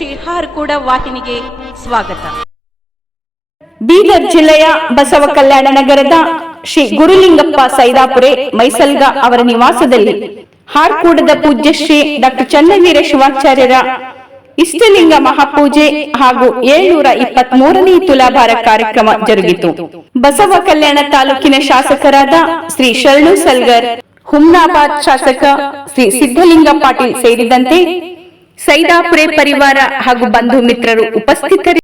ಶ್ರೀ ಹಾರ್ಕೂಡ ವಾಹಿನಿಗೆ ಸ್ವಾಗತ. ಬೀದರ್ ಜಿಲ್ಲೆಯ ಬಸವ ಕಲ್ಯಾಣ ನಗರದ ಶ್ರೀ ಗುರುಲಿಂಗಪ್ಪ ಸೈದಾಪುರೆ ಮೈಸಲ್ಗ ಅವರ ನಿವಾಸದಲ್ಲಿ ಹಾರ್ಕೂಡದ ಪೂಜ್ಯ ಶ್ರೀ ಡಾಕ್ಟರ್ ಚನ್ನವೀರ ಶಿವಾಚಾರ್ಯರ ಇಷ್ಟಲಿಂಗ ಮಹಾಪೂಜೆ ಹಾಗೂ 723ನೇ ತುಲಾಭಾರ ಕಾರ್ಯಕ್ರಮ ಜರುಗಿತು. ಬಸವ ಕಲ್ಯಾಣ ತಾಲೂಕಿನ ಶಾಸಕರಾದ ಶ್ರೀ ಶರಣು ಸಲ್ಗರ್, ಹುಮ್ನಾಬಾದ್ ಶಾಸಕ ಶ್ರೀ ಸಿದ್ದಲಿಂಗ ಪಾಟೀಲ್ ಸೇರಿದಂತೆ ಸೈದಾಪುರೆ ಪರಿವಾರ ಹಾಗೂ ಬಂಧು ಮಿತ್ರರು ಉಪಸ್ಥಿತರಿದ್ದರು.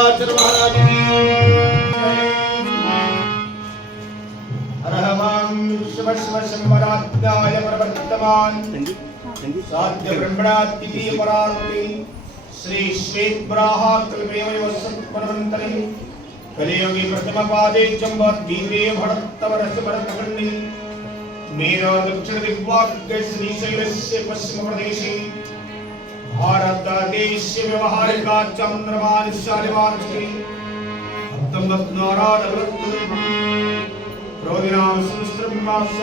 शिवाचार्य महाराज की अरहमां शिव शिव शंभरात्याय प्रवर्तमान साध्य ब्रह्मणात्ति परार्ति श्री श्वेत ब्राहा कल्पेव वसत्परमंतरि कलियुगी प्रथम पादे चंबत दीवे भरतवरस भरतखंडी मेरा दक्षिण दिग्वाग्य श्रीशैलस्य पश्चिम प्रदेशे भारत देश व्यवहारिका चंद्रमान शालिवार्षि हप्तमत नारायण व्रत प्रोदिनाम संस्त्रमास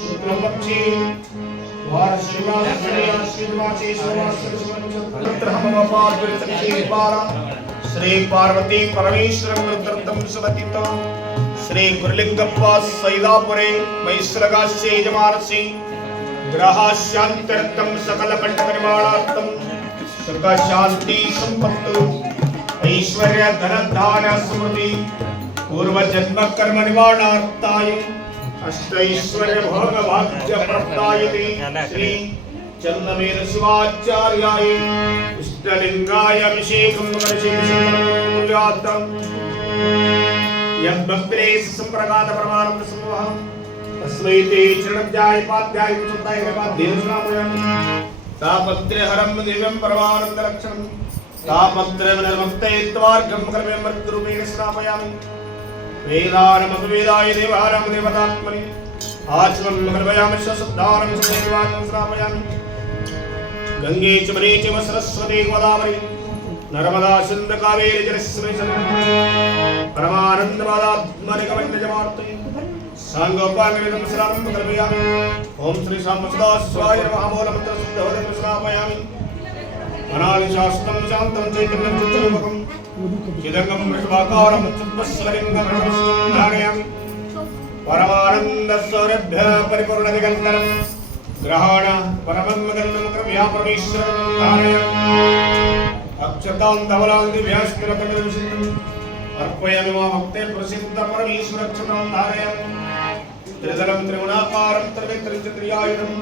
शुक्लपक्षे वार्षिकाश्रीवाचे श्री पार्वती परमेश्वर वृद्धम सुमतितो श्री गुरुलिंगप्पा सैदापुरे मैसलगास्य यजमानसि ग्रह शांत्यर्थम सकल पंच निर्माणार्थम सुख शांति संपत्ति ऐश्वर्य धन धान्य समृद्धि पूर्व जन्म कर्म निवारणार्थाय अष्टैश्वर्य भोग भाग्य प्राप्ताय श्री चंद्रवेद शिवाचार्याय इष्टलिंगाय अभिषेकं कर्षितं यद्भक्ते संप्रगात प्रमाणं समूहं तस्मै ते चरणध्याय पाध्याय सुताय पाध्येन श्रावयामि तापत्रहरं दिव्यं परमानंद लक्षणं तापत्रं निर्मक्ते त्वार्गं कर्मे मृत्युरूपेण श्रावयामि वेदानमवेदाय देवानां देवतात्मनि आचमन मगर्भयामि शब्दानं सदेवानं श्रावयामि गंगे च मरे च सरस्वती गोदावरी नर्मदा सिंधु कावेरी जलस्मै परमानंद वादात्मनिकवन्यजमार्ते सांगोपांगविदं श्रावं कल्पयामि ओम श्री सामसदा स्वाय नमः मूलमन्त्र शुद्धोदं श्रावयामि अनादिशास्त्रं शान्तं चैतन्यं चित्तरूपकं चिदङ्गं वृषभाकारं चुम्बस्वलिङ्गं धारयामि परमानंद सौरभ्य परिपूर्णदिगन्तरं ग्रहण परमं मगन्नं कृपया परमेश्वरं धारयामि अक्षतां धवलां दिव्यास्मिरपटविशुद्धम् अर्पयामि मा भक्ते प्रसिद्ध परमेश्वरक्षतां धारयामि त्रिदलं त्रिगुणाकारं त्रिनेत्रं च त्रियायुधं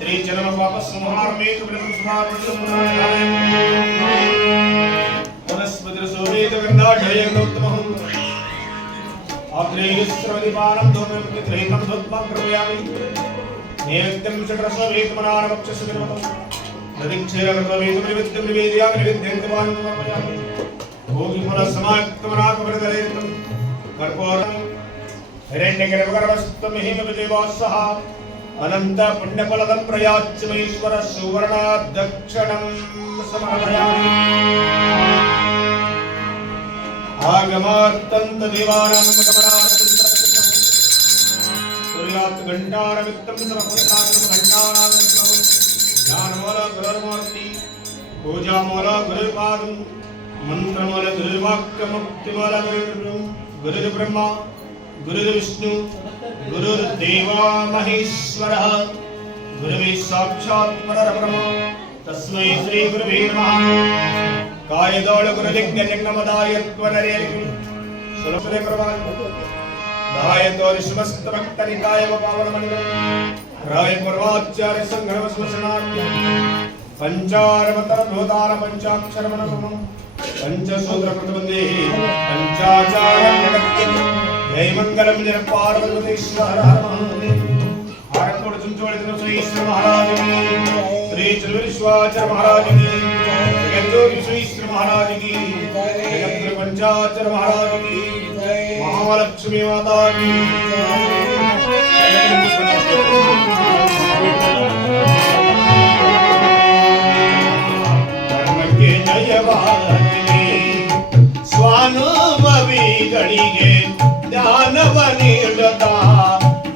त्रिजन्म पापसंहारमेकविधं समापनं धारयामि वनस्पतिरसोवेदगन्धाढ्ययनोत्तमम् आग्नेयस्रवदिपानं धूमं धूत्मं प्रयामि नैवेद्यं षड्रसवेदमनारवक्षसुनिर्मतम् नदीक्षेरगतवेदं निवेदयामि निवेद्यन्तपानं समर्पयामि भोगिफलसमायुक्तमनाकवरदलेतं कर्पूरं हिरण्यगर्भगर्भस्थं हेमविदेवासः अनन्त पुण्यफलदं प्रयाच्यमेश्वर सुवर्णादक्षणं समर्पयामि आगमात्तन्त देवानां गमनार्थं सूर्यात् घण्टारमित्तं समर्पयामि घण्टानां ज्ञानमूल गुरुर्मूर्ति पूजामूल गुरुर्पादं मंत्रमूल गुरुर्वाक्य मुक्तिमूल गुरुर्ब्रह्मा गुरुर्विष्णु गुरुर्देवा महेश्वरः गुरुवे साक्षात् परब्रह्म तस्मै श्री गुरुवे नमः कायदोळ गुरुलिंग जंगमदायत्वनरेलिं सुरसुरे प्रभाव दायतो ऋषमस्त भक्तनिकाय पावनमण्डलं राय पूर्वाचार्य संघर्ष स्मशनाद्य पंचारवतर भूतान पंचाक्षर मनोमम पंचसूत्र प्रतिबंधे पंचाचार्य जय मंगलम जय पार्वतीश्वर हर महादेव हरकोट चंचोड़े श्री महाराज की श्री चंद्रेश्वराचार्य महाराज की जगज्योति श्री महाराज की जगत पंचाचार्य महाराज की महालक्ष्मी माता की स्वानुभविಗಳಿಗೆ ಜ್ಞಾನವ ನೀಡುತ್ತಾ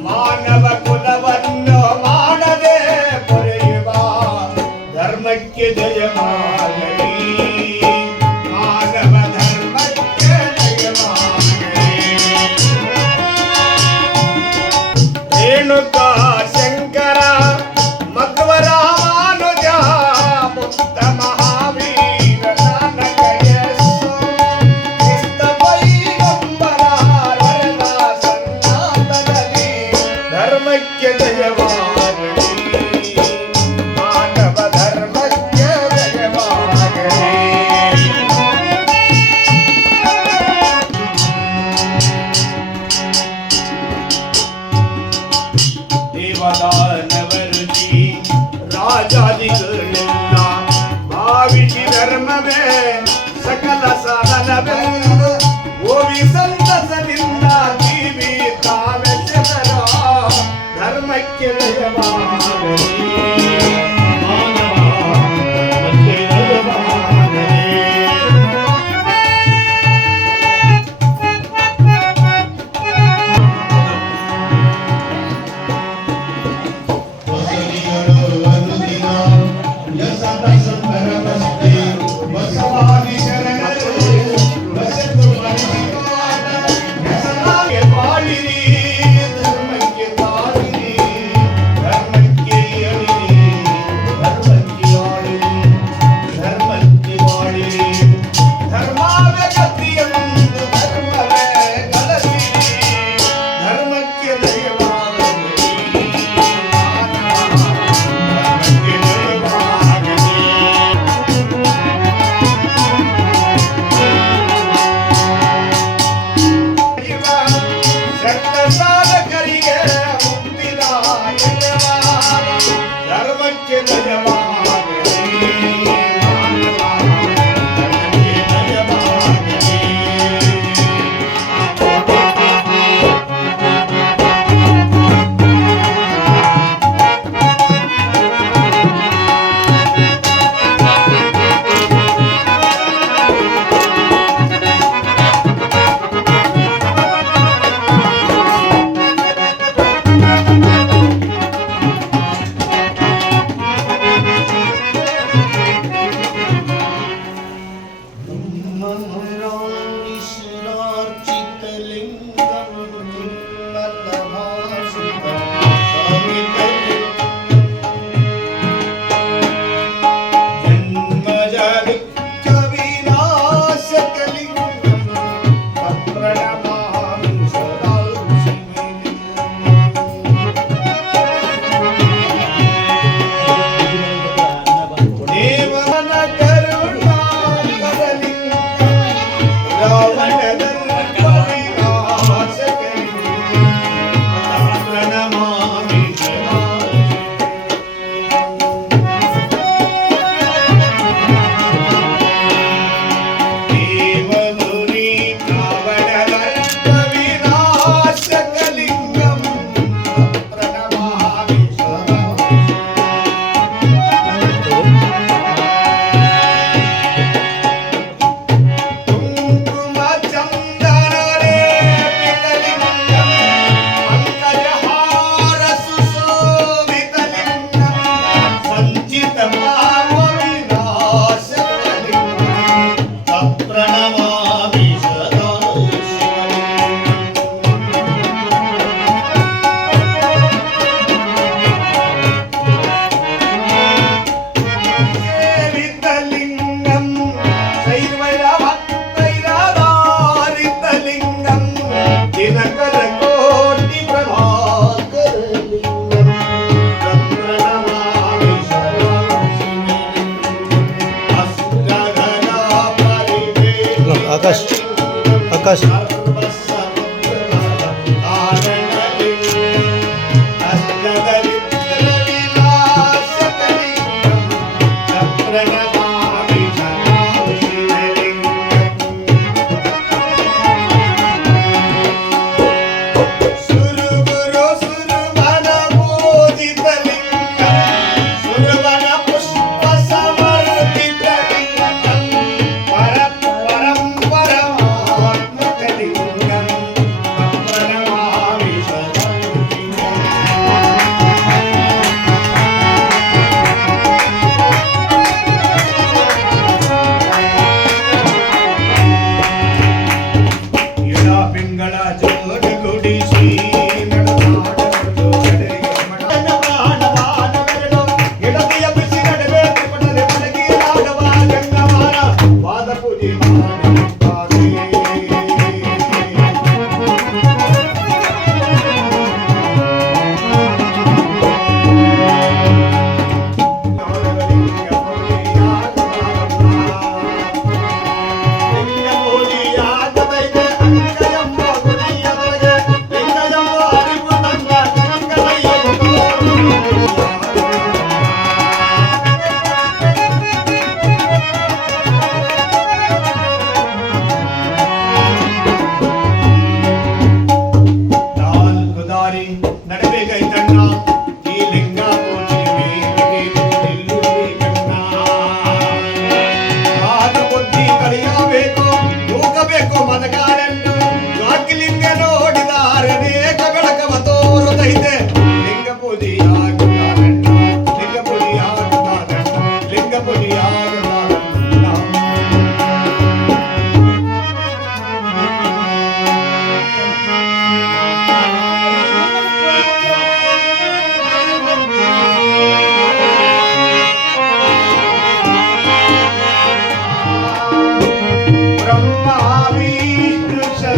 ಮಾನವ ಕುಲವನ್ನು ಮಾಡದೆ ಪೊರೆಯುವ ಧರ್ಮಕ್ಕೆ ಜಯವಾಗಲಿ ಮಾನವ ಧರ್ಮಕ್ಕೆ ಜಯವಾಗಲಿ ರೇಣುಕಾ ಶಂಕರ ಮಧ್ವರ ಮಾನುಜ ಮುಕ್ತ ಮಹಾವೀರ ನಾನಕಯಸ್ಸು ಧರ್ಮಕ್ಕೆ ಜಯವಾಗಲಿ ಮಾನವ ಧರ್ಮಕ್ಕೆ ಜಯವಾಗಲಿ ಧರ್ಮವೇ ಸಕಲ ಸಾಧನವೆಂದು ಓವಿ ಸಂತಸದಿಂದ ಜೀವಿತಾವೆಸೆದರ ಧರ್ಮಕ್ಕೆ ಜಯವಾಗಲಿ ಮಾನವ ಧರ್ಮಕ್ಕೆ ಜಯವಾಗಲಿ. ಬಸವಾದಿ ಶರಣರು ಬಸವ ಹೆಸರಾಗೆ ಬಾಳಿರಿ ಧರ್ಮಕ್ಕೆ ತಾಳಿರಿ ಧರ್ಮಕ್ಕೆ ಅಳಿರಿ ಧರ್ಮಕ್ಕೆ ಆಳಿರಿ ಧರ್ಮಕ್ಕೆ ಬಾಳಿರಿ ಧರ್ಮವೇ ಗತಿಯೆಂದು ಧರ್ಮವೇ ಕಲಸಿರಿ ಧರ್ಮಕ್ಕೆ ಜಯವಾಗಲಿ ಧರ್ಮಕ್ಕೆ ಜಯವಾಗಲಿ. ಸತ್ತ ಸಾಧಕರಿಗೆ ಮುಕ್ತಿದಾಯಕ ಧರ್ಮಕ್ಕೆ ಜಯವಾಗಲಿ ಧರ್ಮಕ್ಕೆ ಜಯವಾಗಲಿ. ಆಕಾಶ್ ಪರಂಪರಾತ್ಮಕ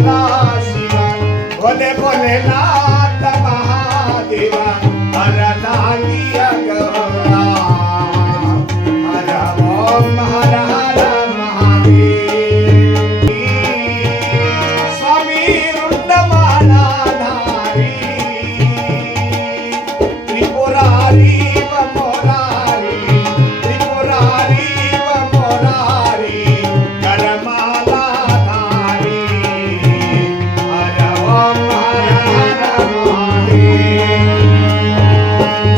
सदाशिव बोले भोलेनाथ महादेव हर नालिया गौरा हर ओम हर हर महादेव स्वामी रुंडमालाधारी त्रिपुरारी व मोरारी त्रिपुरारी व मोरारी करमालाधारी हर ओम हर हर महादेव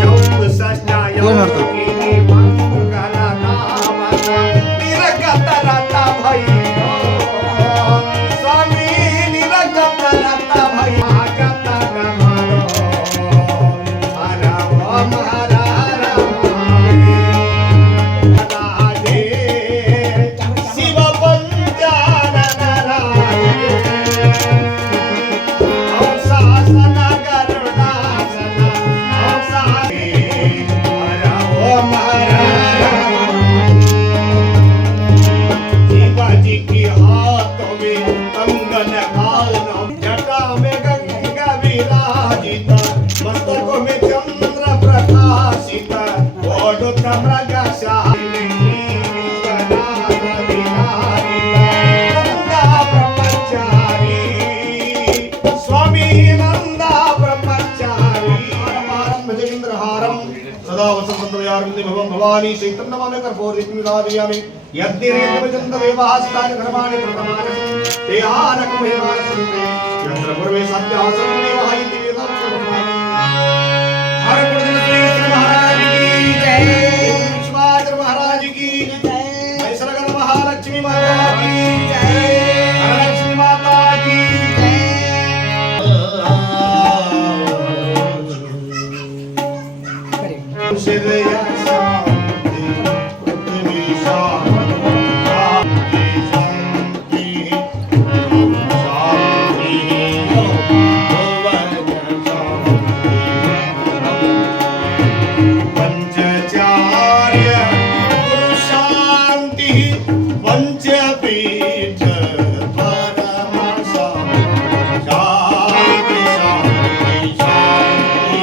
चौक सच्चा योगिनी मंगल नामक निरगत रता भैरो स्वामी निरगत रता भैगत नमो हर ओम हर हर महादेव शिव पंचानन ओम शासन गरुडासन ओम साहे हर ओम हर हर शिवाजी की हाथों में कंगन घालना जटा में गंगा विराजित मस्तकों में चंद्र प्रकाशित ओडुत मृगशाली नंदा ब्रह्मचारी स्वामी नंदा ब्रह्मचारी भजगेन्द्रहारम सदा वसंतयारविंदे भवं भवानी चैतन्यमाने कर्पूरदीपमिदादयामि यद्दिर्यद्वचन्ददेवास्तानि धर्माणि प्रथमानि देहानकमहिमानसन्ते यत्र पूर्वे सत्यासन्देवः इति वेदान्तमहान् हर गुरुजन श्री महाराज की जय विश्वाचर महाराज की जय ऐश्वर्य महालक्ष्मी माता की जय लक्ष्मी माता की जय शिवय शांति पृथ्वी शांति शांति शांति भुवन शांति पंचचार्य गुरु शांति पंचपीठ परम शांति शांति शांति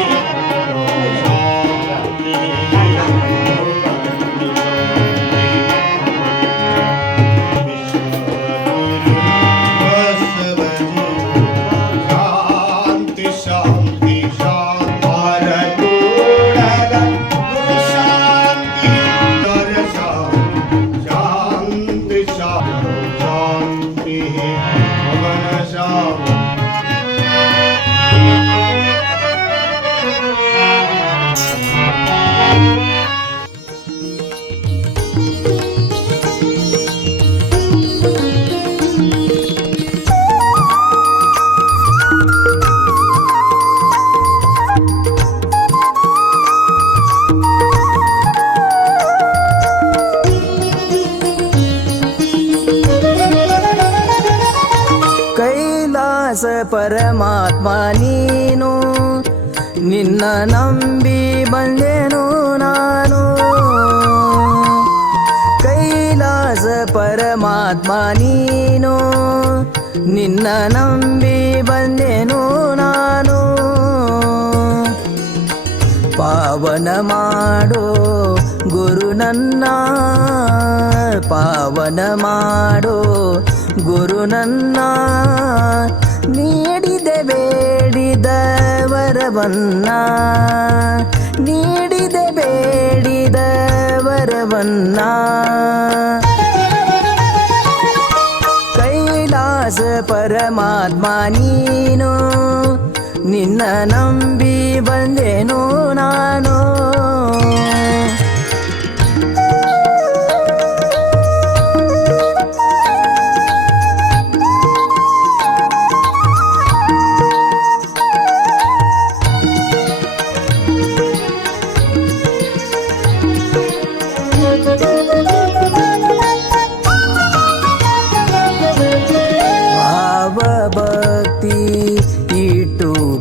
शांति शांति शांति भारत गुरु शांति कर शांति शांति भवन शांति ಕೈಲಾಸ ಪರಮಾತ್ಮ ನೀನು ನಿನ್ನ ನಂಬಿ ಬಂದೆನು ನಾನು ಕೈಲಾಸ ಪರಮಾತ್ಮ ನೀನು ನಿನ್ನ ನಂಬಿ ಬಂದೆನು ನಾನು ಪಾವನ ಮಾಡೋ ಗುರು ನನ್ನ ಪಾವನ ಮಾಡೋ ಗುರು ನನ್ನ ನೀಡಿದೆ ಬೇಡಿದ ವರವನ್ನ ನೀಡಿದೆ ಬೇಡಿದ ವರವನ್ನ ಕೈಲಾಸ ಪರಮಾತ್ಮ ನೀನು ನಿನ್ನ ನಂಬಿ ಬಂದೆನು ನಾನು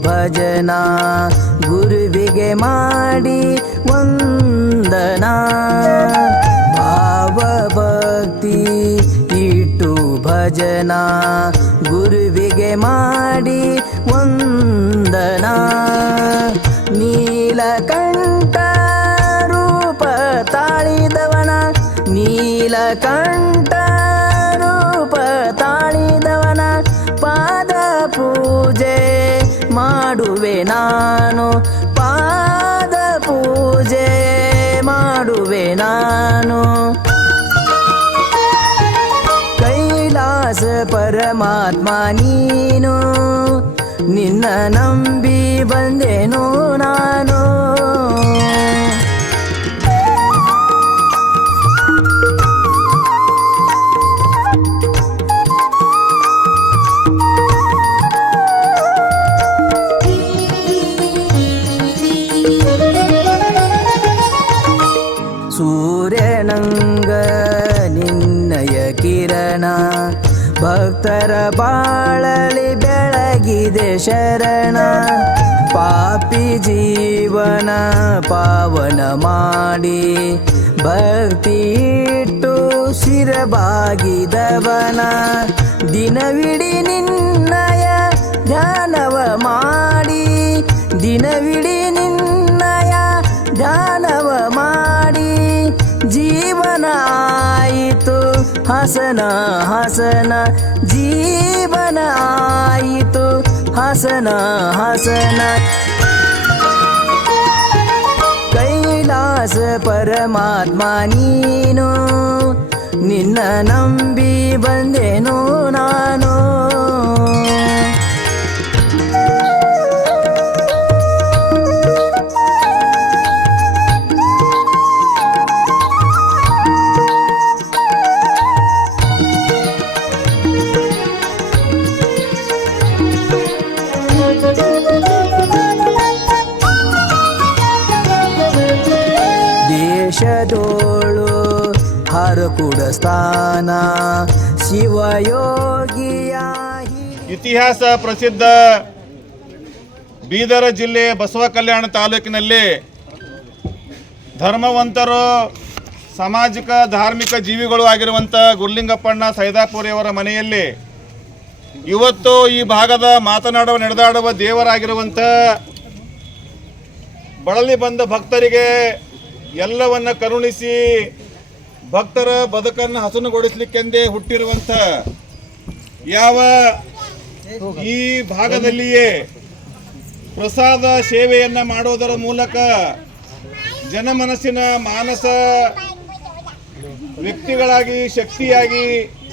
ಭಜನ ಗುರುವಿಗೆ ಮಾಡಿ ವಂದನ ಭಾವ ಭಕ್ತಿ ಇಟ್ಟು ಭಜನ ಗುರುವಿಗೆ ಮಾಡಿ ವಂದನಾ. ನೀಲಕಂಠ ರೂಪ ತಾಳಿದವನ, ನೀಲಕಂಠ ರೂಪ ತಾಳಿದವನ ಪಾದ ಪೂಜೆ ಮಾಡುವೆ ನಾನು, ಪಾದ ಪೂಜೆ ಮಾಡುವೆ ನಾನು. ಕೈಲಾಸ ಪರಮಾತ್ಮ ನೀನು, ನಿನ್ನ ನಂಬಿ ಬಂದೆನು ನಾನು. ಸೂರ್ಯನಂಗ ನಿನ್ನಯ ಕಿರಣ, ಭಕ್ತರ ಬಾಳಲಿ ಬೆಳಗಿದೆ ಶರಣ. ಪಾಪಿ ಜೀವನ ಪಾವನ ಮಾಡಿ, ಭಕ್ತಿ ಇಟ್ಟು ಶಿರಬಾಗಿದವನ. ದಿನವಿಡಿ ನಿನ್ನಯ ಧ್ಯಾನವ ಮಾಡಿ, ದಿನವಿಡಿ ನಿನ್ನಯ ಧ್ಯಾನವ ಮಾಡಿ. ಜೀವನ ಆಯಿತು ಹಸನ ಹಸನ, ಜೀವನ ಆಯಿತು ಹಸನ ಹಸನ. ಕೈಲಾಸ ಪರಮಾತ್ಮ ನೀನು, ನಿನ್ನ ನಂಬಿ ಬಂದೆನು ನಾನು. ದೇಶದೋಳು ಹರಕುಡ ಸ್ಥಾನ ಶಿವಯೋಗಿಯ. ಇತಿಹಾಸ ಪ್ರಸಿದ್ಧ ಬೀದರ ಜಿಲ್ಲೆ ಬಸವ ಕಲ್ಯಾಣ ತಾಲೂಕಿನಲ್ಲಿ ಧರ್ಮವಂತರು, ಸಾಮಾಜಿಕ ಧಾರ್ಮಿಕ ಜೀವಿಗಳು ಆಗಿರುವಂಥ ಗುರುಲಿಂಗಪ್ಪಣ್ಣ ಸೈದಾಪುರಿಯವರ ಮನೆಯಲ್ಲಿ ಇವತ್ತು ಈ ಭಾಗದ ಮಾತನಾಡುವ ನಡೆದಾಡುವ ದೇವರಾಗಿರುವಂಥ ಬಳಲಿ ಬಂದ ಭಕ್ತರಿಗೆ ಎಲ್ಲವನ್ನ ಕರುಣಿಸಿ ಭಕ್ತರ ಬದುಕನ್ನು ಹಸನುಗೊಳಿಸಲಿಕ್ಕೆಂದೇ ಹುಟ್ಟಿರುವಂಥ ಯಾವ ಈ ಭಾಗದಲ್ಲಿಯೇ ಪ್ರಸಾದ ಸೇವೆಯನ್ನು ಮಾಡುವುದರ ಮೂಲಕ ಜನಮನಸ್ಸಿನ ಮಾನಸ ವ್ಯಕ್ತಿಗಳಾಗಿ ಶಕ್ತಿಯಾಗಿ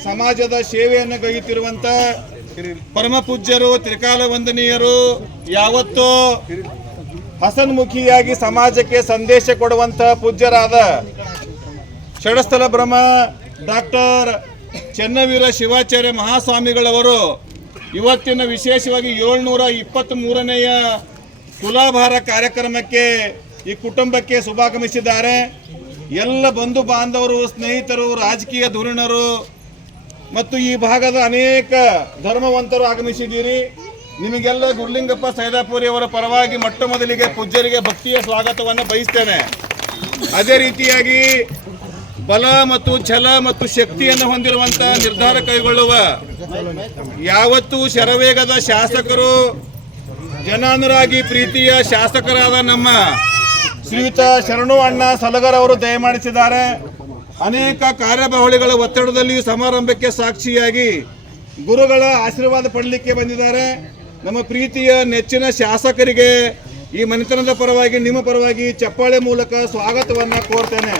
ಸಮಾಜದ ಸೇವೆಯನ್ನು ಗೈಯುತ್ತಿರುವಂಥ ಪರಮ ಪೂಜ್ಯರು, ತ್ರಿಕಾಲ ವಂದನೀಯರು, ಯಾವತ್ತೂ ಹಸನ್ಮುಖಿಯಾಗಿ ಸಮಾಜಕ್ಕೆ ಸಂದೇಶ ಕೊಡುವಂಥ ಪೂಜ್ಯರಾದ ಷಡಸ್ಥಲ ಬ್ರಹ್ಮ ಡಾಕ್ಟರ್ ಚೆನ್ನವೀರ ಶಿವಾಚಾರ್ಯ ಮಹಾಸ್ವಾಮಿಗಳವರು ಇವತ್ತಿನ ವಿಶೇಷವಾಗಿ 723ನೇಯ ತುಲಾಭಾರ ಕಾರ್ಯಕ್ರಮಕ್ಕೆ ಈ ಕುಟುಂಬಕ್ಕೆ ಶುಭಾಗಮಿಸಿದ್ದಾರೆ. ಎಲ್ಲ ಬಂಧು ಬಾಂಧವರು, ಸ್ನೇಹಿತರು, ರಾಜಕೀಯ ಧುರೀಣರು ಮತ್ತು ಈ ಭಾಗದ ಅನೇಕ ಧರ್ಮವಂತರು ಆಗಮಿಸಿದ್ದೀರಿ. ನಿಮಗೆಲ್ಲ ಗುರುಲಿಂಗಪ್ಪ ಸೈದಾಪುರಿ ಅವರ ಪರವಾಗಿ ಮೊಟ್ಟ ಮೊದಲಿಗೆ ಪೂಜ್ಯರಿಗೆ ಭಕ್ತಿಯ ಸ್ವಾಗತವನ್ನು ಬಯಸ್ತೇನೆ. ಅದೇ ರೀತಿಯಾಗಿ ಬಲ ಮತ್ತು ಛಲ ಮತ್ತು ಶಕ್ತಿಯನ್ನು ಹೊಂದಿರುವಂತ ನಿರ್ಧಾರ ಕೈಗೊಳ್ಳುವ ಯಾವತ್ತೂ ಶರವೇಗದ ಶಾಸಕರು, ಜನಾನುರಾಗಿ ಪ್ರೀತಿಯ ಶಾಸಕರಾದ ನಮ್ಮ ಶ್ರೀಯುತ ಶರಣು ಅಣ್ಣ ಸಲಗರ್ ಅವರು ದಯಮಾಡಿಸಿದ್ದಾರೆ. ಅನೇಕ ಕಾರ್ಯಬಹುಳಿಗಳ ಒತ್ತಡದಲ್ಲಿ ಸಮಾರಂಭಕ್ಕೆ ಸಾಕ್ಷಿಯಾಗಿ ಗುರುಗಳ ಆಶೀರ್ವಾದ ಪಡಲಿಕ್ಕೆ ಬಂದಿದ್ದಾರೆ. ನಮ್ಮ ಪ್ರೀತಿಯ ನೆಚ್ಚಿನ ಶಾಸಕರಿಗೆ ಈ ಮನೆತನದ ಪರವಾಗಿ, ನಿಮ್ಮ ಪರವಾಗಿ ಚಪ್ಪಾಳೆ ಮೂಲಕ ಸ್ವಾಗತವನ್ನು ಕೋರ್ತೇನೆ.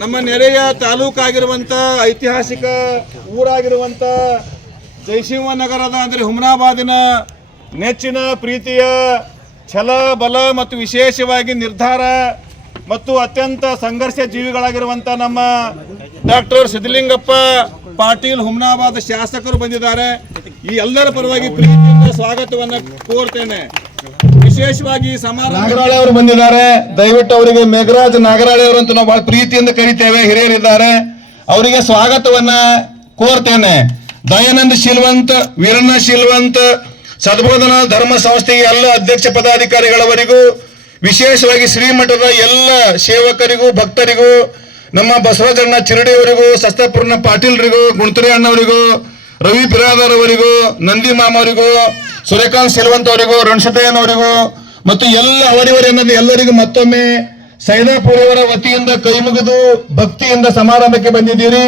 ನಮ್ಮ ನೆರೆಯ ತಾಲೂಕಾಗಿರುವಂಥ ಐತಿಹಾಸಿಕ ಊರಾಗಿರುವಂಥ ಜಯಸಿಂಹನಗರದ ಅಂದರೆ ಹುಮನಾಬಾದಿನ ನೆಚ್ಚಿನ ಪ್ರೀತಿಯ ಛಲ ಬಲ ಮತ್ತು ವಿಶೇಷವಾಗಿ ನಿರ್ಧಾರ ಮತ್ತು ಅತ್ಯಂತ ಸಂಘರ್ಷ ಜೀವಿಗಳಾಗಿರುವಂಥ ನಮ್ಮ ಡಾಕ್ಟರ್ ಸಿದ್ದಲಿಂಗಪ್ಪ ಪಾಟೀಲ್ ಹುಮನಾಬಾದ್ ಶಾಸಕರು ಬಂದಿದ್ದಾರೆ. ಈ ಎಲ್ಲರ ಪರವಾಗಿ ಪ್ರೀತಿಯಿಂದ ಸ್ವಾಗತವನ್ನು ಕೋರ್ತೇನೆ. ವಿಶೇಷವಾಗಿ ಸಮಾರಂಭ ನಾಗರಾಳೆ ಅವರು ಬಂದಿದ್ದಾರೆ. ದಯವಿಟ್ಟು ಅವರಿಗೆ ಮೇಘರಾಜ್ ನಾಗರಾಳೆ ಅವರು ಅಂತ ನಾವು ಬಹಳ ಪ್ರೀತಿಯಿಂದ ಕರೀತೇವೆ, ಹಿರಿಯರಿದ್ದಾರೆ, ಅವರಿಗೆ ಸ್ವಾಗತವನ್ನ ಕೋರ್ತೇನೆ. ದಯಾನಂದ ಶಿಲ್ವಂತ್, ವೀರಣ್ಣ ಶಿಲ್ವಂತ್, ಸದ್ಬೋಧನಾ ಧರ್ಮ ಸಂಸ್ಥೆಯ ಎಲ್ಲ ಅಧ್ಯಕ್ಷ ಪದಾಧಿಕಾರಿಗಳವರಿಗೂ, ವಿಶೇಷವಾಗಿ ಶ್ರೀಮಠದ ಎಲ್ಲ ಸೇವಕರಿಗೂ, ಭಕ್ತರಿಗೂ, ನಮ್ಮ ಬಸವರಾಜಣ್ಣ ಚಿರಡಿಯವರಿಗೂ, ಸಸ್ತಪುರ್ಣ ಪಾಟೀಲ್ರಿಗೂ, ಗುಣತುರಿ ಅಣ್ಣವರಿಗೂ, ರವಿ ಬಿರಾದರ್ ಅವರಿಗೂ, ನಂದಿ ಮಾಮ ಅವರಿಗೂ, ಸೂರ್ಯಕಾಂತ್ ಸಿಲ್ವಂತ್ ಅವರಿಗೂ, ರಣಸಿದ್ದಯ್ಯನವರಿಗೂ ಮತ್ತು ಎಲ್ಲ ಅವರಿವರೆನ್ನದು ಎಲ್ಲರಿಗೂ ಮತ್ತೊಮ್ಮೆ ಸೈದಾಪುರಿಯವರ ವತಿಯಿಂದ ಕೈ ಮುಗಿದು ಭಕ್ತಿಯಿಂದ ಸಮಾರಂಭಕ್ಕೆ ಬಂದಿದ್ದೀರಿ.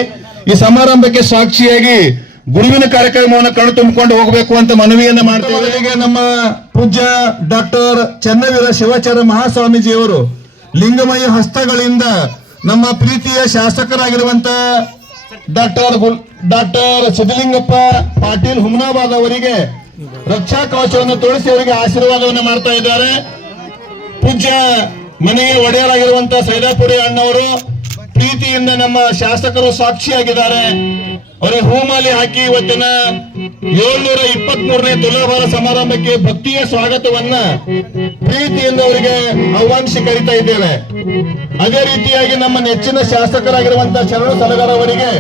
ಈ ಸಮಾರಂಭಕ್ಕೆ ಸಾಕ್ಷಿಯಾಗಿ ಗುರುವಿನ ಕಾರ್ಯಕ್ರಮವನ್ನು ಕಣ್ಣು ತುಂಬಿಕೊಂಡು ಹೋಗಬೇಕು ಅಂತ ಮನವಿಯನ್ನ ಮಾಡ್ತೇವೆ. ನಮ್ಮ ಪೂಜ್ಯ ಡಾಕ್ಟರ್ ಚನ್ನವೀರ ಶಿವಾಚಾರ್ಯ ಮಹಾಸ್ವಾಮೀಜಿಯವರು ಲಿಂಗಮಯ ಹಸ್ತಗಳಿಂದ ನಮ್ಮ ಪ್ರೀತಿಯ ಶಾಸಕರಾಗಿರುವಂತ ಡಾಕ್ಟರ್ ಸಿದ್ದಲಿಂಗಪ್ಪ ಪಾಟೀಲ್ ಹುಮ್ನಾಬಾದ್ ಅವರಿಗೆ ರಕ್ಷಾ ಕವಚವನ್ನು ತೋರಿಸಿ ಅವರಿಗೆ ಆಶೀರ್ವಾದವನ್ನು ಮಾಡ್ತಾ ಇದ್ದಾರೆ. ಪೂಜ್ಯ ಮನೆಗೆ ಒಡೆಯರಾಗಿರುವಂತ ಸೈದಾಪುರಿ ಅಣ್ಣವರು ಪ್ರೀತಿಯಿಂದ ನಮ್ಮ ಶಾಸಕರು ಸಾಕ್ಷಿಯಾಗಿದ್ದಾರೆ. ಅವರಿಗೆ ಹೂಮಾಲಿ ಹಾಕಿ ಇವತ್ತಿನ 723ನೇ ತುಲಾಭಾರ ಸಮಾರಂಭಕ್ಕೆ ಭಕ್ತಿಯ ಸ್ವಾಗತವನ್ನ ಪ್ರೀತಿಯಿಂದ ಅವರಿಗೆ ಆಹ್ವಾನಿಸಿ ಕರೀತಾ ಇದ್ದೇವೆ. ಅದೇ ರೀತಿಯಾಗಿ ನಮ್ಮ ನೆಚ್ಚಿನ ಶಾಸಕರಾಗಿರುವಂತಹ ಶರಣ ಸಲಗರ್ ಅವರಿಗೆ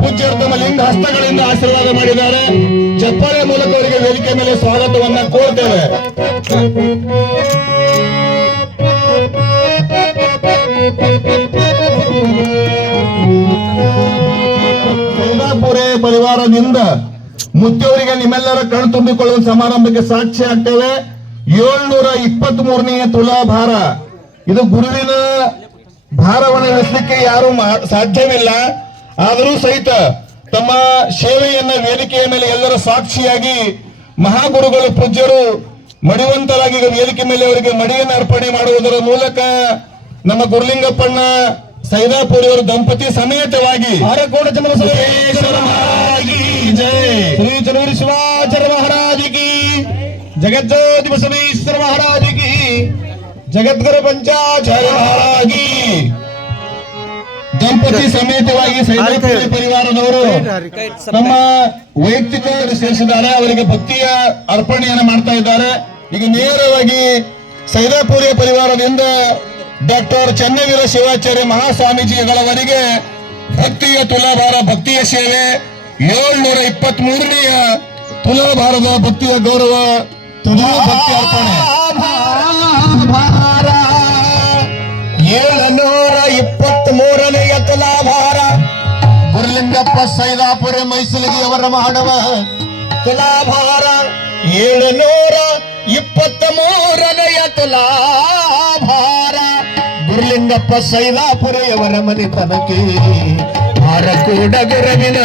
ಪೂಜ್ಯರು ತಮ್ಮ ಲಿಂಗ ಹಸ್ತಗಳಿಂದ ಆಶೀರ್ವಾದ ಮಾಡಿದ್ದಾರೆ. ಚಪ್ಪಾಳೆ ಮೂಲಕ ಅವರಿಗೆ ವೇದಿಕೆ ಮೇಲೆ ಸ್ವಾಗತವನ್ನ ಕೋರ್ತೇವೆ. ಸೈದಾಪುರೆ ಪರಿವಾರದಿಂದ ಮುತ್ತವರಿಗೆ ನಿಮ್ಮೆಲ್ಲರ ಕಣ್ ತುಂಬಿಕೊಳ್ಳುವ ಸಮಾರಂಭಕ್ಕೆ ಸಾಕ್ಷಿ ಆಗ್ತೇವೆ. 723ನೇ ತುಲಾಭಾರ ಇದು ಗುರುವಿನ ಭಾರವನ್ನು ಇಳಿಸಲಿಕ್ಕೆ ಯಾರು ಸಾಧ್ಯವಿಲ್ಲ. ಆದರೂ ಸಹಿತ ತಮ್ಮ ಸೇವೆಯನ್ನ ವೇದಿಕೆಯ ಮೇಲೆ ಎಲ್ಲರ ಸಾಕ್ಷಿಯಾಗಿ ಮಹಾಗುರುಗಳು ಪೂಜ್ಯರು ಮಡಿವಂತರಾಗಿ ವೇದಿಕೆ ಮೇಲೆ ಅವರಿಗೆ ಮಡಿಯನ್ನು ಅರ್ಪಣೆ ಮಾಡುವುದರ ಮೂಲಕ ನಮ್ಮ ಗುರುಲಿಂಗಪ್ಪಣ್ಣ ಸೈದಾಪುರಿ ಅವರು ದಂಪತಿ ಸಮೇತವಾಗಿ ಆರಕೋಟ ಚನ್ನಬಸವೇಶ್ವರ ಮಹಾರಾಜಿ ಜೈ, ಶ್ರೀ ಚನ್ನವೀರ ಶಿವಾಚಾರ್ಯ ಮಹಾರಾಜಿಗೆ, ಜಗಜ್ಯೋತಿ ಬಸವೇಶ್ವರ ಮಹಾರಾಜಿಗೆ, ಜಗದ್ಗುರು ಪಂಚಾಚಾರ್ಯ ಮಹಾರಾಜಿ ದಂಪತಿ ಸಮೇತವಾಗಿ ಸೈದಾಪುರಿ ಪರಿವಾರದವರು ನಮ್ಮ ವೈಯಕ್ತಿಕ ಸೇರಿಸಿದ್ದಾರೆ. ಅವರಿಗೆ ಭಕ್ತಿಯ ಅರ್ಪಣೆಯನ್ನು ಮಾಡ್ತಾ ಇದ್ದಾರೆ. ಈಗ ನೇರವಾಗಿ ಸೈದಾಪುರಿ ಪರಿವಾರದಿಂದ ಡಾಕ್ಟರ್ ಚನ್ನವೀರ ಶಿವಾಚಾರ್ಯ ಮಹಾಸ್ವಾಮೀಜಿಗಳವರಿಗೆ ಭಕ್ತಿಯ ತುಲಾಭಾರ ಭಕ್ತಿಯ ಸೇವೆ 723ನೆಯ ತುಲಾಭಾರದ ಭಕ್ತಿಯ ಗೌರವ ಭಕ್ತಿ ಅರ್ಪಣೆ 723ನೆಯ ತುಲಾಭಾರ ಗುರುಲಿಂಗಪ್ಪ ಸೈದಾಪುರ ಮೈಸೂರಿಗೆ ಅವರ ಮಾಡುವ ತುಲಾಭಾರ 723ನೆಯ ತುಲಾಭಾರ ಗುರುಲಿಂಗಪ್ಪ ಸೈದಾಪುರೆಯವರ ಮನೆತನಕ್ಕೆ ಆರಕೋಡ ಗುರುವಿನ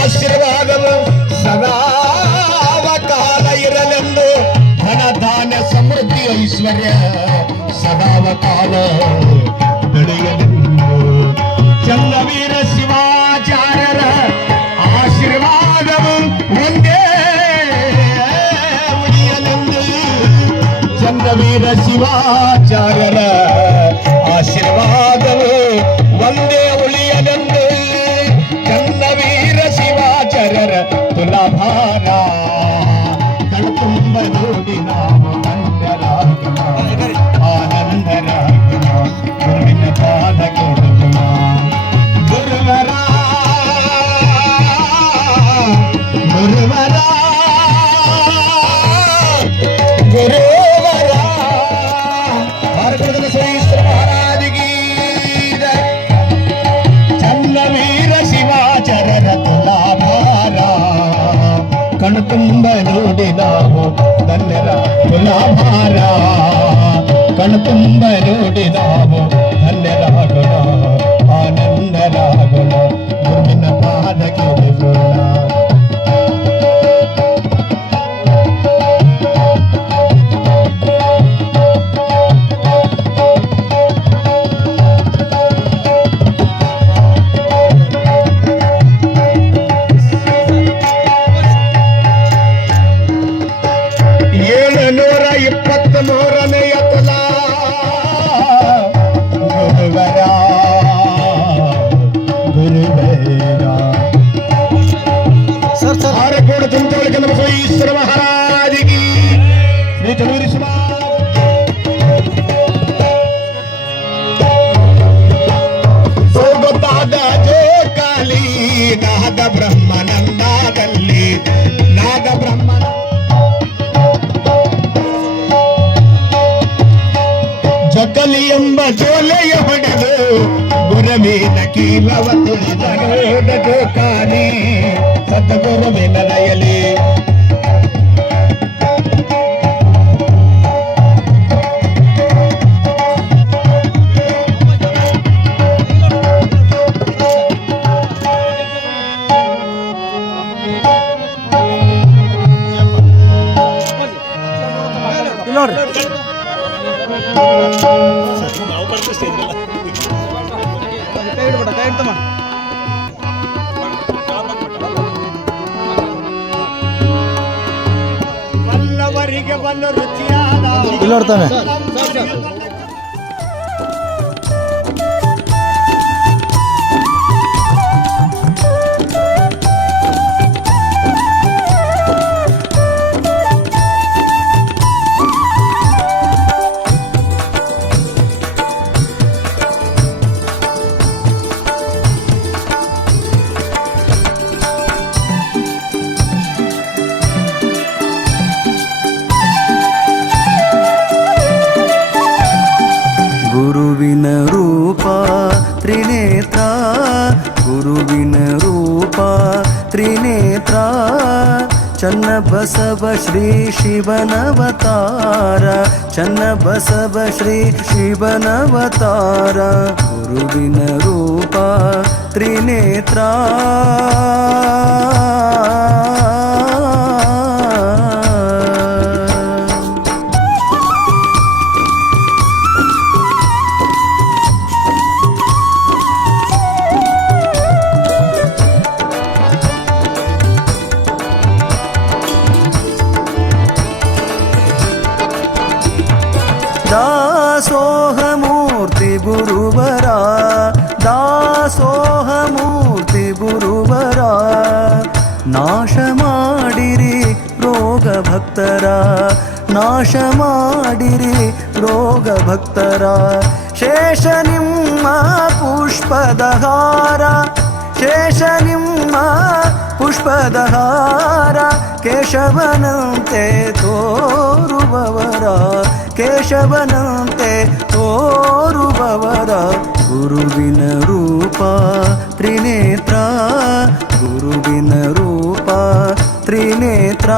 ಆಶೀರ್ವಾದವು ಸದಾವ ಕಾಲ ಇರಲೆಂದು ಧನ ಧಾನ್ಯ ಸಮೃದ್ಧಿ ಐಶ್ವರ್ಯ ಸದಾವ ಕಾಲ ಬೆಳೆಯಲೆಂದು ಚನ್ನವೀರ ಶಿವಾಚಾರ್ಯರ ಆಶೀರ್ವಾದವು ಒಂದೇ ಉಳಿಯಲೆಂದು ಚನ್ನವೀರ ಶಿವಾಚಾರ್ಯರ ಆಶೀರ್ವಾದವು ಒಂದೇ ಉಳಿಯಲೆಂದು ಚನ್ನವೀರ ಶಿವಾಚಾರ್ಯರ ತುಲಾಭಾರ ಕಣ್ತುಂಬ ನೋಡಿ ನಾವು ಧನ್ಯರಾಗೋಣ, ಆನಂದರಾಗೋಣ, ಗುರುವಿನ ಪಾದ ಕೊಡೋಣ. ಗುರುವರ ಗುರುವರ ಗುರುವರ ಶ್ರೀಶ್ವರ ಮಹಾರಾಜಿಗೆ ಚನ್ನವೀರ ಶಿವಾಚಾರ್ಯರ ತುಲಾಭಾರ ಕಣ್ತುಂಬ ನೋಡಿ ನಾವು ಧನ್ಯರ ತುಲಾಭಾರ ಕಣ್ತುಂಬ ನೋಡಿ ನಾವು ಧನ್ಯರಾಗೋಣ, ಆನಂದರಾಗೋಣ, ಗುರುವಿನ ಪಾದಕ್ಕೆ ಹೋಗೋಣ. ಈಶ್ವರ ಮಹಾರಾಜಿಗೆ ಶ್ರೀ ಚನ್ನವೀರ ಸೋಗಪಾದ ಜೋಕಾಲಿ ನಾದ ಬ್ರಹ್ಮನಂದಾದಲ್ಲಿ ನಾದ ಬ್ರಹ್ಮನ ಜಕಲಿ ಎಂಬ ಜೋಲೆಯ ಹೊಡೆದು ಗುರವೀನ ಕೀಲವ ತುಳಿದ ಜೋಕಾಲಿ ಸದ ಮೆರೆಯಲಿ. ಬಲ್ಲವರಿಗೆ ಬಲ್ಲ ರುಚಿಯಾದ ಗುರುವಿನ ರೂಪ ತ್ರಿನೇತ್ರ, ಗುರುವಿನ ರೂಪ ತ್ರಿನೇತ್ರ, ಚನ್ನಬಸವ ಶ್ರೀ ಶಿವನವತಾರ, ಚನ್ನಬಸವ ಶ್ರೀ ಶಿವನವತಾರ, ಗುರುವಿನ ರೂಪ ತ್ರಿನೇತ್ರ. ದಾಸೋಹಮೂರ್ತಿ ಗುರುವರ, ದಾಸೋಹಮೂರ್ತಿ ಗುರುವರ, ನಾಶ ಮಾಡಿರಿ ರೋಗ ಭಕ್ತರ, ನಾಶ ಮಾಡಿರಿ ರೋಗ ಭಕ್ತರ, ಶೇಷ ನಿಮ್ಮ ಪುಷ್ಪದ ಹಾರ, ಶೇಷ ನಿಮ್ಮ ಪುಷ್ಪದ ಹಾರ, ಕೇಶವನಂತೆ ತೋರುವವರ, ಕೇಶವನಂತೆ ತೋರುವವರ, ಗುರುವಿನ ರೂಪ ತ್ರಿನೇತ್ರ, ಗುರುವಿನ ರೂಪ ತ್ರಿನೇತ್ರ.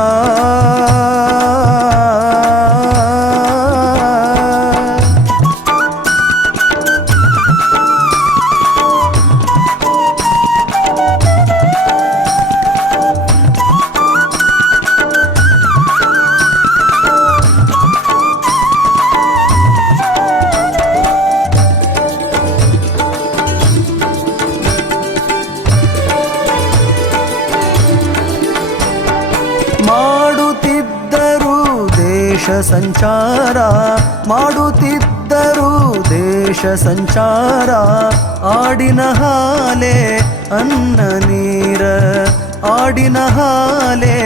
ಮಾಡುತ್ತಿದ್ದರು ದೇಶ ಸಂಚಾರ, ಮಾಡುತ್ತಿದ್ದರು ದೇಶ ಸಂಚಾರ, ಆಡಿನ ಹಾಲೆ ಅನ್ನ ನೀರ, ಆಡಿನ ಹಾಲೆ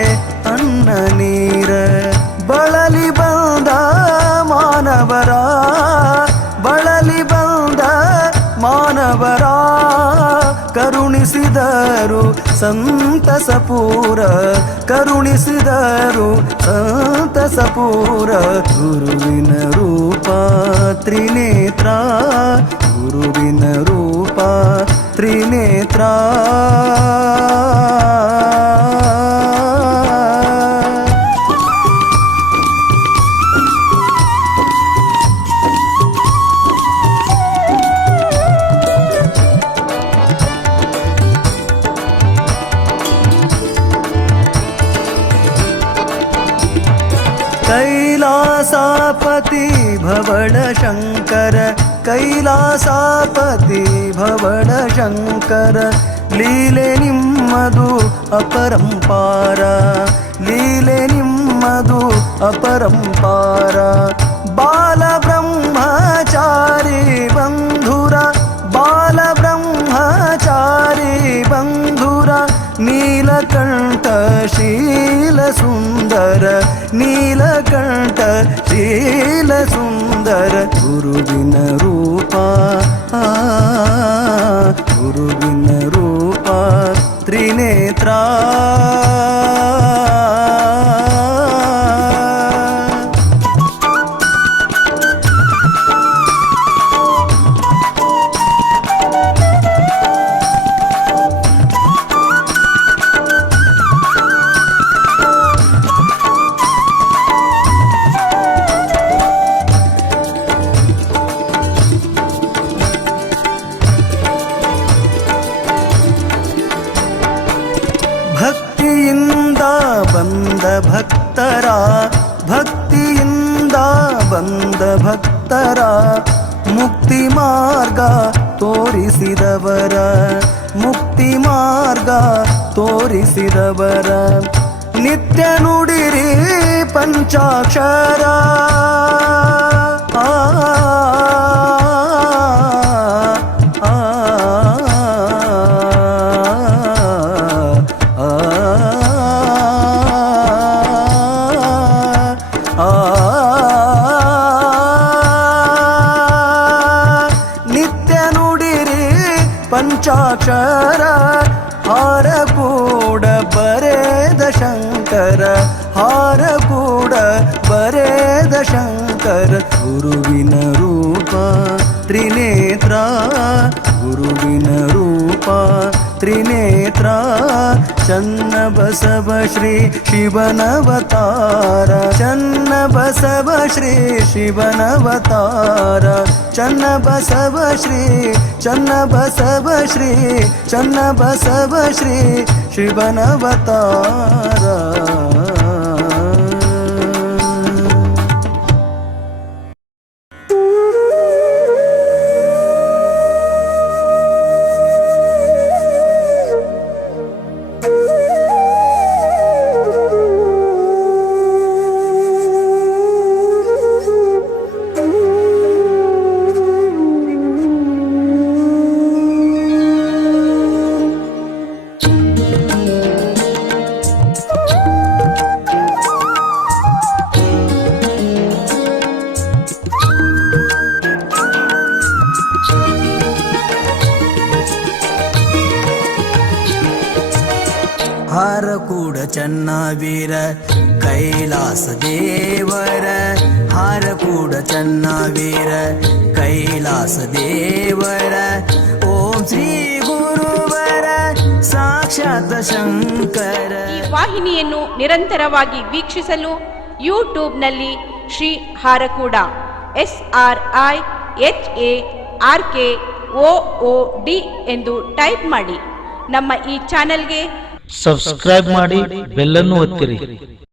ಅನ್ನ ನೀರ, ಬಳಲಿ ಬಂದ ಮಾನವರ, ಬಳಲಿ ಬಂದ ಮಾನವರ, ಕರುಣಿಸಿದರು ಸಂತಸಪೂರ, ಕರುಣಿಸಿದರು ಸಂತಸಪೂರ, ಗುರುವಿನ ರೂಪ ತ್ರಿನೇತ್ರ, ಗುರುವಿನ ರೂಪ ತ್ರಿನೇತ್ರ. कैलासापति भवण शंकर, कैलासापति भवण शंकर, ಲೀಲೆ ನಿಮ್ಮದು ಅಪರಂಪಾರ, ಲೀಲೆ ನಿಮ್ಮದು ಅಪರಂಪಾರ, ಬಾಲ ಬ್ರಹ್ಮಚಾರಿ ಬಂಧುರ, ಬಾಲ ಬ್ರಹ್ಮಚಾರಿ ಬಂಧುರ, ನೀಲಕಂಠ ಶೀಲ ಸುಂದರ, ನೀಲಕಂಠ ಶೀಲ ಸುಂದರ, ಗುರುವಿನ ರೂಪ, ಗುರುವಿನ ರೂಪ ತ್ರಿನೇತ್ರ. ಭಕ್ತರ ಭಕ್ತಿಯಿಂದ ಬಂದ ಭಕ್ತರ ಮುಕ್ತಿ ಮಾರ್ಗ ತೋರಿಸಿದವರ ಮುಕ್ತಿ ಮಾರ್ಗ ತೋರಿಸಿದವರ ನಿತ್ಯ ನುಡಿರಿ ಪಂಚಾಕ್ಷರ ಆ ನಿತ್ಯ ನುಡಿರಿ ಪಂಚಾಕ್ಷರ ಹಾರ ಕೂಡ ಬರೆದ ಶಂಕರ ಹಾರ ಕೂಡ ಬರೆದ ಶಂಕರ ಗುರುವಿನ ರೂಪ ತ್ರಿನೇತ್ರ ಗುರುವಿನ ರೂಪ ತ್ರಿನೇತ್ರ ಚನ್ನ ಬಸವ ಶ್ರೀ ಶಿವನವತಾರ ಚನ್ನ ಬಸವ ಶ್ರೀ ಶಿವನವತಾರ ಚನ್ನ ಬಸವ ಶ್ರೀ ಚನ್ನ ಬಸವ ಶ್ರೀ ಚನ್ನ ಬಸವ ಶ್ರೀ ಶಿವನವತಾರ ಹಾರ ಕೂಡ ಚನ್ನವೀರ ಕೈಲಾಸ ದೇವರ ಹಾರ ಕೂಡ ಚನ್ನವೀರ ಕೈಲಾಸ ದೇವರ ಓಂ ಶ್ರೀ ಗುರುವರ ಸಾಕ್ಷಾತ್ ಶಂಕರ. ಈ ವಾಹಿನಿಯನ್ನು ನಿರಂತರವಾಗಿ ವೀಕ್ಷಿಸಲು ಯೂಟ್ಯೂಬ್ನಲ್ಲಿ ಶ್ರೀ ಹಾರಕೂಡ SRIHARKOOD ಎಂದು ಟೈಪ್ ಮಾಡಿ. ನಮ್ಮ ಈ ಚಾನೆಲ್ಗೆ ಸಬ್ಸ್ಕ್ರೈಬ್ ಮಾಡಿ, ಬೆಲ್ ಅನ್ನು ಒತ್ತಿರಿ.